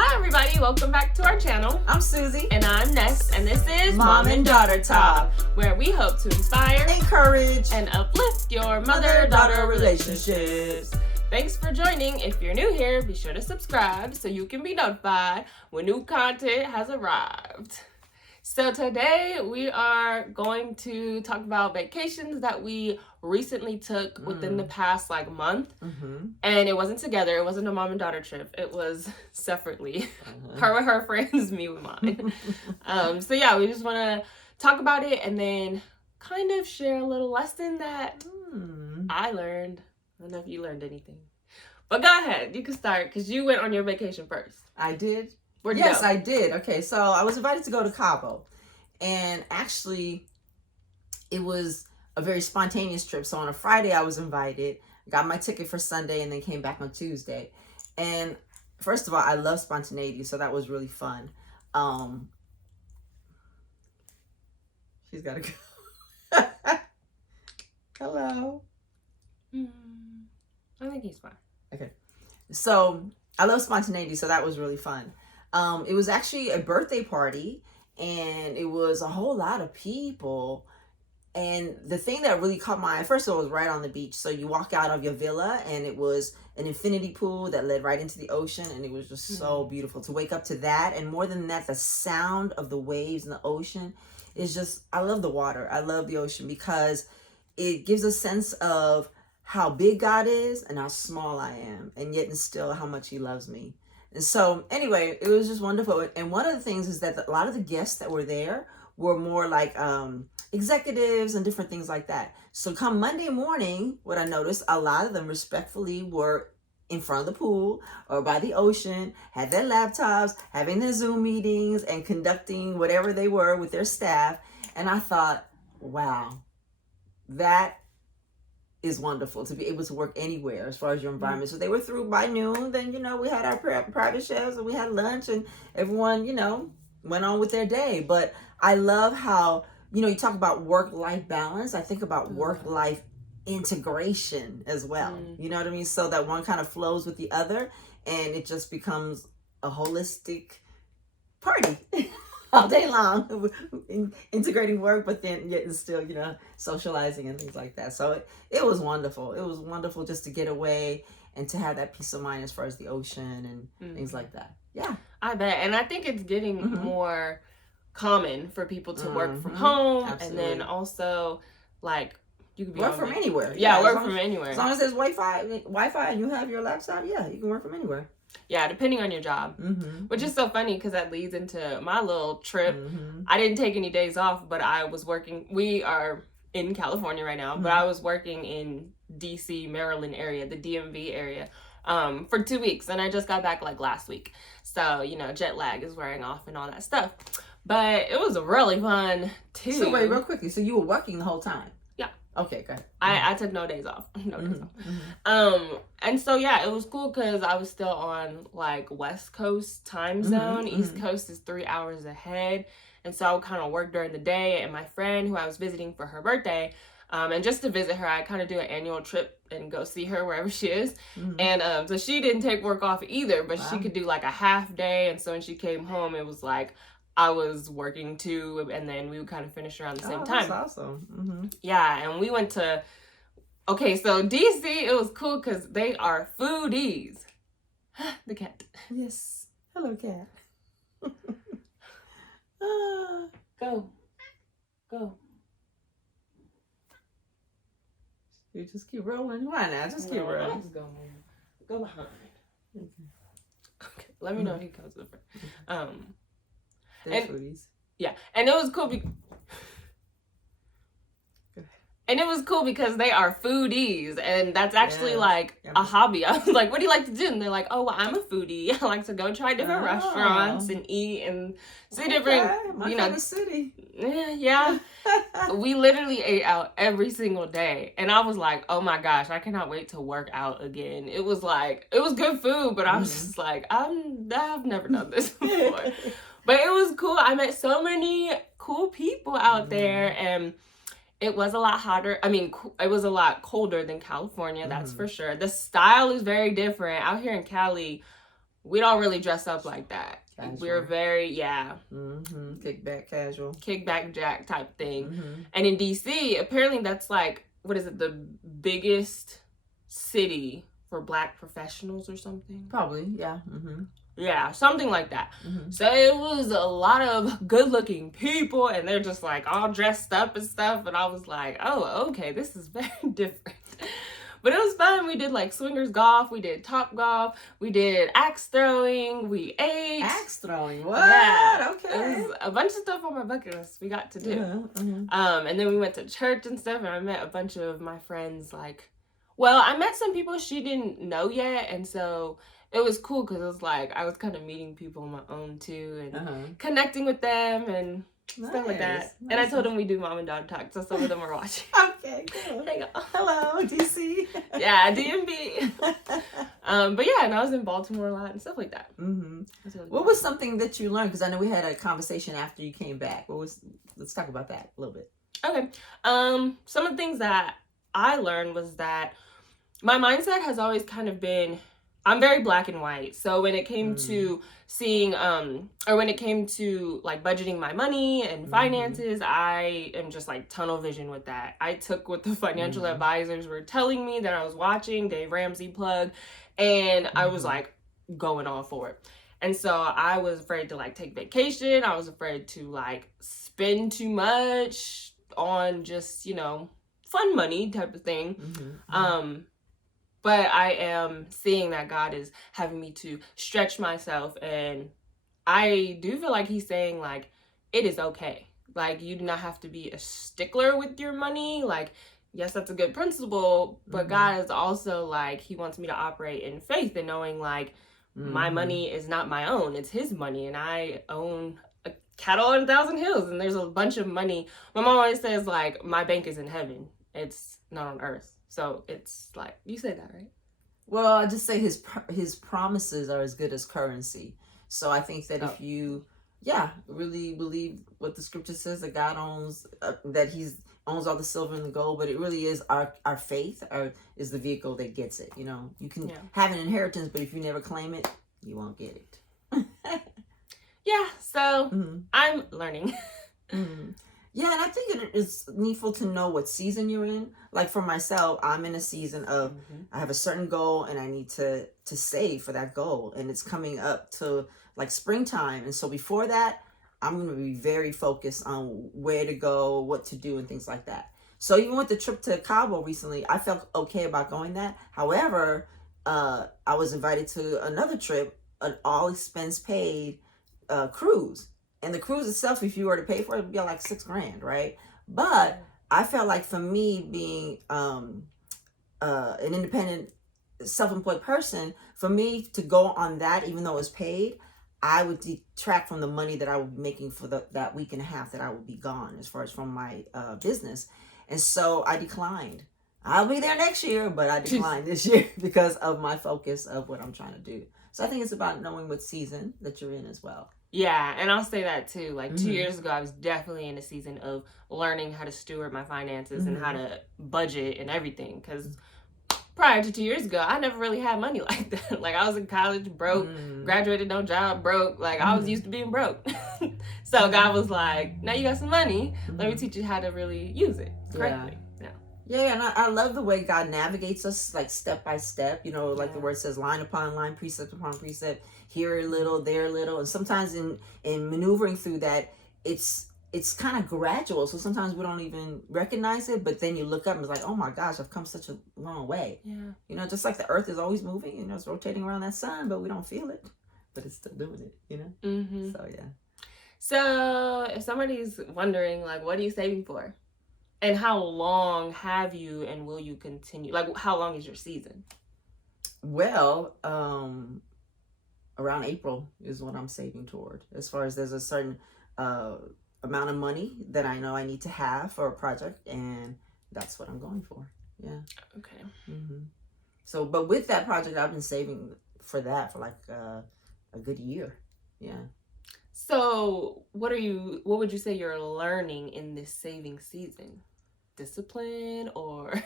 Hi everybody, welcome back to our channel. I'm Susie. And I'm Ness, and this is Mom and Daughter Talk, where we hope to inspire, encourage, and uplift your mother-daughter relationships. Thanks for joining. If you're new here, be sure to subscribe so you can be notified when new content has arrived. So today we are going to talk about vacations that we recently took within the past month. And it wasn't together. It wasn't a mom and daughter trip. It was separately. Her with her friends, me with mine. So yeah, we just want to talk about it and then kind of share a little lesson that I learned. I don't know if you learned anything. But go ahead. You can start because you went on your vacation first. I did. Where'd you go? I did. Okay, so I was invited to go to Cabo. And actually, it was a very spontaneous trip. So on a Friday, I was invited, got my ticket for Sunday, and then came back on Tuesday. And first of all, I love spontaneity, so that was really fun. She's got to go. Hello. I think he's fine. Okay. So I love spontaneity, so that was really fun. It was actually a birthday party, and it was a whole lot of people. And the thing that really caught my eye, first of all, it was right on the beach. So you walk out of your villa, and it was an infinity pool that led right into the ocean, and it was just so beautiful to wake up to that. And more than that, the sound of the waves in the ocean is just, I love the water. I love the ocean because it gives a sense of how big God is and how small I am, and yet and still how much he loves me. And so anyway, it was just wonderful. And one of the things is that a lot of the guests that were there were more like executives and different things like that. So come Monday morning, what I noticed, a lot of them respectfully were in front of the pool or by the ocean, had their laptops, having their Zoom meetings and conducting whatever they were with their staff. And I thought, wow, that is wonderful to be able to work anywhere as far as your environment. So they were through by noon. Then, we had our private chefs and we had lunch and everyone, went on with their day. But I love how, you talk about work-life balance. I think about work-life integration as well. You know what I mean? So that one kind of flows with the other and it just becomes a holistic party. All day long, integrating work, but then yet and still, socializing and things like that. So it was wonderful. It was wonderful just to get away and to have that peace of mind as far as the ocean and things like that. Yeah. I bet. And I think it's getting more common for people to work from home. Absolutely. And then also, you can work from anywhere. Yeah, work from anywhere. As long as there's Wi-Fi and you have your laptop, you can work from anywhere. Yeah, depending on your job, which is so funny because that leads into my little trip. I didn't take any days off, but I was working. We are in California right now, but I was working in DC, Maryland area, the DMV area, for 2 weeks. And I just got back last week. So, jet lag is wearing off and all that stuff. But it was really fun too. So wait, real quickly. So you were working the whole time? Yeah. Okay, good. I took no days off. No days off. And so yeah, it was cool because I was still on West Coast time zone. East Coast is 3 hours ahead. And so I would kind of work during the day. And my friend who I was visiting for her birthday, and just to visit her, I kind of do an annual trip and go see her wherever she is. And so she didn't take work off either, but she could do a half day. And so when she came home, it was I was working too, and then we would kind of finish around the same time. That's awesome. Yeah, and we went to, so DC, it was cool because they are foodies. The cat. Yes. Hello, cat. Go. You just keep rolling. Why not? Just keep rolling. Just go behind. Okay. Let me know if he comes over. They're foodies. Yeah, and it was cool. And it was cool because they are foodies, and that's actually a hobby. I was like, "What do you like to do?" And they're like, "Oh, well, I'm a foodie. I like to go try different restaurants and eat and see different, my kind of city." Yeah. We literally ate out every single day, and I was like, "Oh my gosh, I cannot wait to work out again." It was good food, but I was just I've never done this before. But it was cool. I met so many cool people out there, and it was a lot hotter. I mean, it was a lot colder than California, that's for sure. The style is very different. Out here in Cali, we don't really dress up like that. Casual. We're very, Kickback casual. Kickback Jack type thing. Mm-hmm. And in DC, apparently that's like, what is it, the biggest city for Black professionals or something? Probably, yeah. Mm-hmm. Yeah, something like that. Mm-hmm. So it was a lot of good looking people, and they're just like all dressed up and stuff. And I was like, oh, okay, this is very different. But it was fun. We did like swingers golf, we did top golf, we did axe throwing, we ate. Axe throwing, what? Yeah, Okay. it was a bunch of stuff on my bucket list we got to do. Yeah. Mm-hmm. And then we went to church and stuff, and I met a bunch of my friends. Like, well, I met some people she didn't know yet, and so it was cool because it was like I was kind of meeting people on my own too, and connecting with them and stuff like that. Nice. And I told them we do mom and dad talk, so some of them are watching. Okay, cool. There you go. Hello, DC. Yeah, DMV. But yeah, and I was in Baltimore a lot and stuff like that. Mm-hmm. Really What was something that you learned? Because I know we had a conversation after you came back. Let's talk about that a little bit. Okay. Some of the things that I learned was that my mindset has always kind of been, I'm very black and white. So when it came to seeing, or when it came to like budgeting my money and finances, I am just like tunnel vision with that. I took what the financial advisors were telling me that I was watching, Dave Ramsey plug, and I was like going all for it. And so I was afraid to like take vacation. I was afraid to like spend too much on just, you know, fun money type of thing. But I am seeing that God is having me to stretch myself, and I do feel like he's saying like, it is okay. Like, you do not have to be a stickler with your money. Like, yes, that's a good principle, but God is also like, he wants me to operate in faith and knowing like my money is not my own. It's his money, and I own a cattle on 1,000 hills, and there's a bunch of money. My mom always says like, my bank is in heaven. It's not on earth. So it's like, you say that, right? Well, I just say his promises are as good as currency. So I think that if you, really believe what the scripture says, that God owns, that he's owns all the silver and the gold, but it really is our faith is the vehicle that gets it. You know, you can have an inheritance, but if you never claim it, you won't get it. So I'm learning. Yeah, and I think it is needful to know what season you're in. Like for myself, I'm in a season of I have a certain goal and I need to save for that goal. And it's coming up to like springtime. And so before that, I'm going to be very focused on where to go, what to do, and things like that. So even with the trip to Cabo recently, I felt okay about going that. However, I was invited to another trip, an all expense paid cruise. And the cruise itself, if you were to pay for it, would be like $6,000, right? But I felt like for me being an independent, self-employed person, for me to go on that, even though it was paid, I would detract from the money that I would be making for that week and a half that I would be gone as far as from my business. And so I declined. I'll be there next year, but I declined this year because of my focus of what I'm trying to do. So I think it's about knowing what season that you're in as well. Yeah, and I'll say that too. Like 2 years ago, I was definitely in a season of learning how to steward my finances and how to budget and everything. Because prior to 2 years ago, I never really had money like that. Like I was in college, broke, graduated, no job, broke. Like I was used to being broke. So God was like, now you got some money. Let me teach you how to really use it correctly. Yeah, and I love the way God navigates us, like step by step. You know, like the word says, line upon line, precept upon precept, here a little, there a little. And sometimes in maneuvering through that, it's kind of gradual. So sometimes we don't even recognize it, but then you look up and it's like, oh my gosh, I've come such a long way. Yeah. You know, just like the earth is always moving, you know, it's rotating around that sun, but we don't feel it, but it's still doing it, you know? So, yeah. So if somebody's wondering, like, what are you saving for? And how long have you and will you continue? Like, how long is your season? Well, around April is what I'm saving toward. As far as there's a certain amount of money that I know I need to have for a project, and that's what I'm going for. Yeah. Okay. So, but with that project, I've been saving for that for like a good year. Yeah. So what would you say you're learning in this saving season? Discipline or?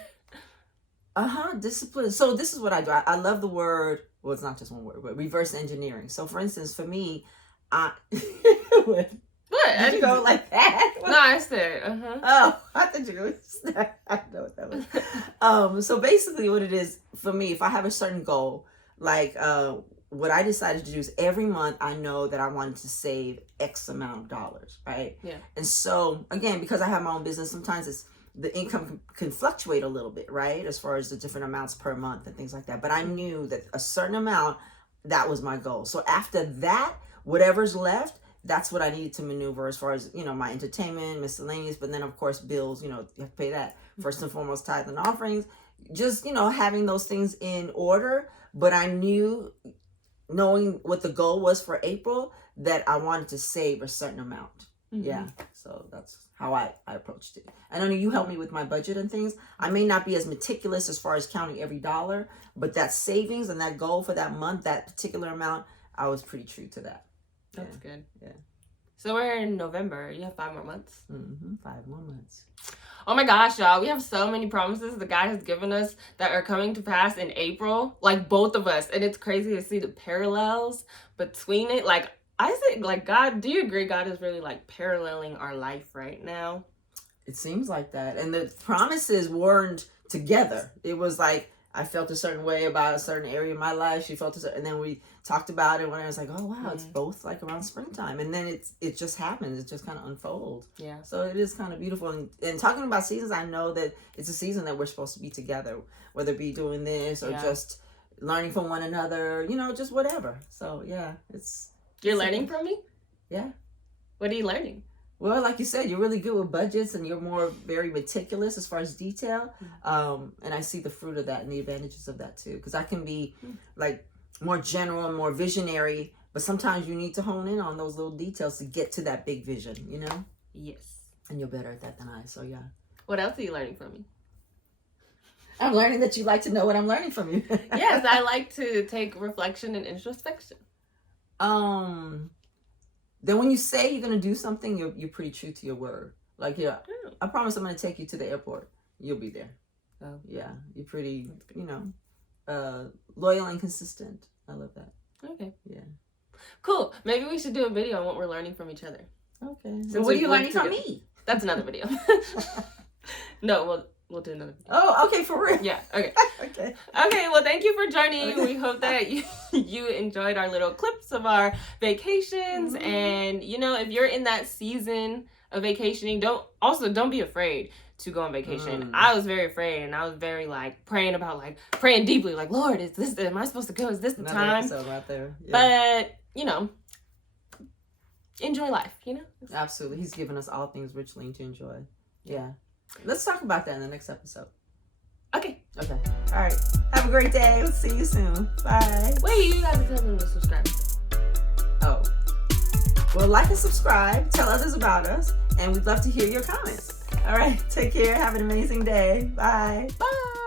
Discipline. So this is what I do. I love the word well, it's not just one word, but reverse engineering. So for instance, for me, I what? Did you go like that? No, I said, Oh, I thought you were I know what that was. So basically what it is for me, if I have a certain goal, like what I decided to do is every month I know that I wanted to save X amount of dollars, right? Yeah. And so again, because I have my own business, sometimes it's the income can fluctuate a little bit, right? As far as the different amounts per month and things like that. But I knew that a certain amount, that was my goal. So after that, whatever's left, that's what I needed to maneuver as far as, you know, my entertainment, miscellaneous, but then of course bills, you know, you have to pay that. First and foremost, tithe and offerings, just, you know, having those things in order. But I knew, knowing what the goal was for April, that I wanted to save a certain amount. Yeah. So that's how I approached it. I know you helped me with my budget and things. I may not be as meticulous as far as counting every dollar, but that savings and that goal for that month, that particular amount, I was pretty true to that. That's good. Yeah. So we're in November. You have 5 more months. 5 more months. Oh my gosh, y'all. We have so many promises the God has given us that are coming to pass in April. Like both of us. And it's crazy to see the parallels between it. Like I think, like God, do you agree God is really like paralleling our life right now? It seems like that. And the promises weren't together. It was like I felt a certain way about a certain area of my life. She felt a certain, and then we talked about it when I was like, oh wow, it's both like around springtime. And then it just happens. It just kind of unfolds. Yeah. So it is kind of beautiful. And talking about seasons, I know that it's a season that we're supposed to be together, whether it be doing this or just learning from one another, you know, just whatever. So yeah, You're learning from me? Yeah. What are you learning? Well, like you said, you're really good with budgets and you're very meticulous as far as detail. And I see the fruit of that and the advantages of that too. Because I can be like more general and more visionary, but sometimes you need to hone in on those little details to get to that big vision, you know? Yes. And you're better at that than I, so yeah. What else are you learning from me? I'm learning that you like to know what I'm learning from you. Yes, I like to take reflection and introspection. Then when you say you're going to do something, you're pretty true to your word. Like, yeah, I promise I'm going to take you to the airport. You'll be there. Oh. Yeah, you're pretty, you know, loyal and consistent. I love that. Okay. Yeah. Cool. Maybe we should do a video on what we're learning from each other. Okay. So what are you learning from me? That's another video. No, we'll do another video. Oh, okay, for real. Yeah, okay. Okay. Okay, well, thank you for joining. We hope that you enjoyed our little clips of our vacations. And, you know, if you're in that season of vacationing, don't be afraid to go on vacation. I was very afraid, and I was very, like, praying deeply, like, Lord, am I supposed to go? Is this the time? Episode right there. Yeah. But, you know, enjoy life, you know? Absolutely. He's given us all things richly to enjoy. Yeah. Let's talk about that in the next episode. Okay. Okay. All right. Have a great day. We'll see you soon. Bye. Wait, you gotta tell them to subscribe. Oh. Well, like and subscribe. Tell others about us. And we'd love to hear your comments. All right. Take care. Have an amazing day. Bye. Bye.